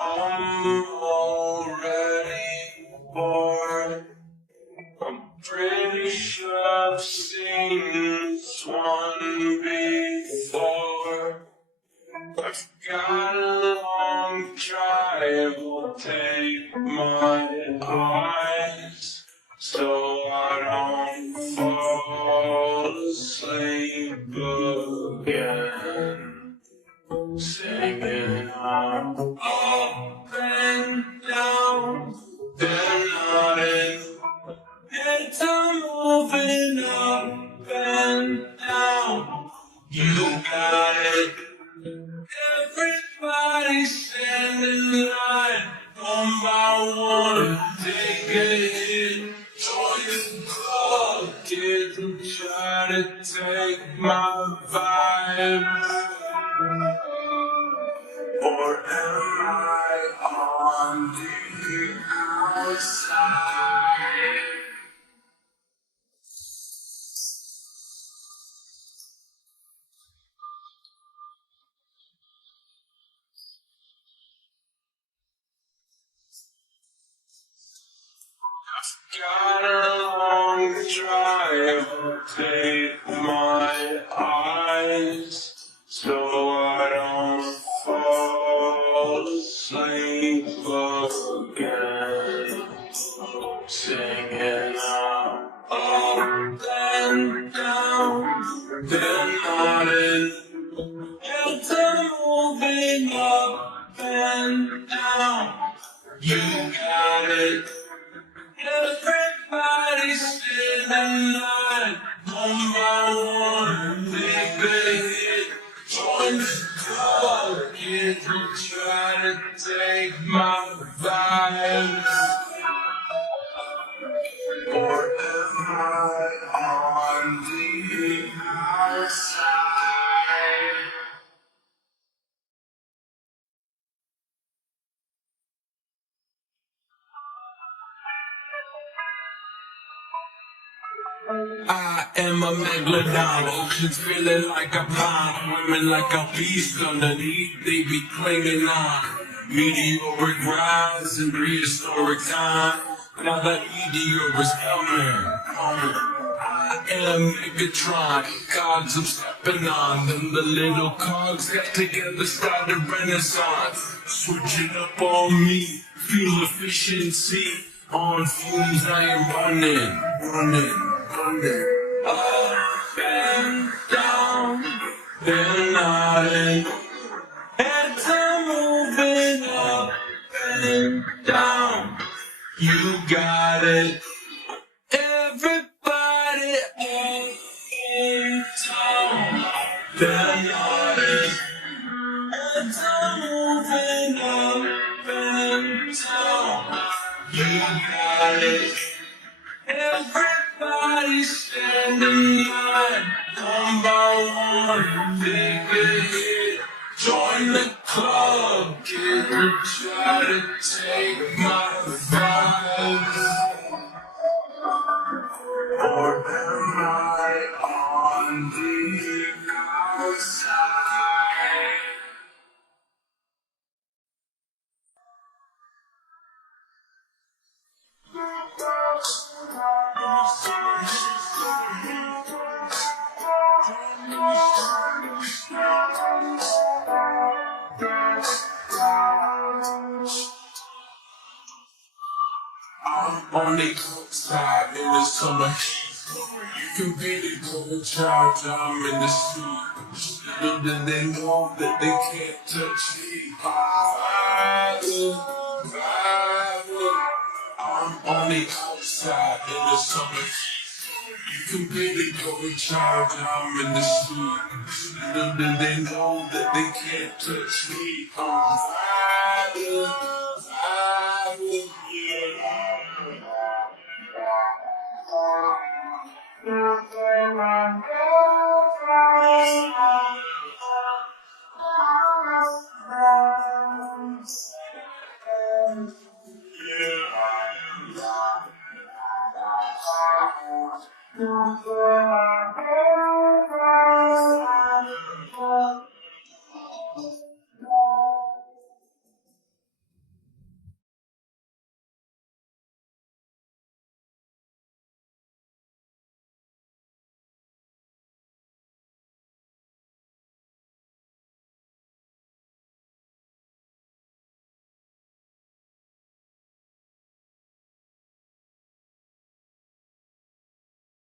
I'm already bored. I'm pretty sure I've seen this one before. I've got a long drive, will take my eyes so I don't fall asleep again. Singing up and down, they're nodding. Heads are moving up and down. You got it. Everybody's standing in line, one by one. Take a hit, join the club. Kids and try to take my vibe. Or am I on the outside? Got a long drive, take my eyes so I don't fall asleep again. Singing up and down, they're nodding. Heads are moving up and down. You got it. Everybody's standing in line, one by one. Take the hit, join the club. Kids will try to take my vibes. Or am I on the outside? I am a megalodon, oceans feeling like a pond, women like a beast underneath, they be clinging on. Meteoric rise in prehistoric time, now that meteor is coming. I am Megatron, cogs I'm stepping on, then the little cogs got together, started renaissance. Switching up on me, fuel efficiency, on fumes I am running. Up and down, they're nodding. Heads are moving up and down. You got it. Everybody in town, they're nodding. Heads are moving up and down. You got it. Everybody's standing in line, one by one. Take a hit, join the club. Kids will try to take my vibes. Or am I on the outside? I'm on the outside in the summer heat. You can be the good child, I'm in the street. Little do they know that they can't touch me. I'm on the outside in the summer heat. You can be the good child, I'm in the street. Little do they know that they can't touch me.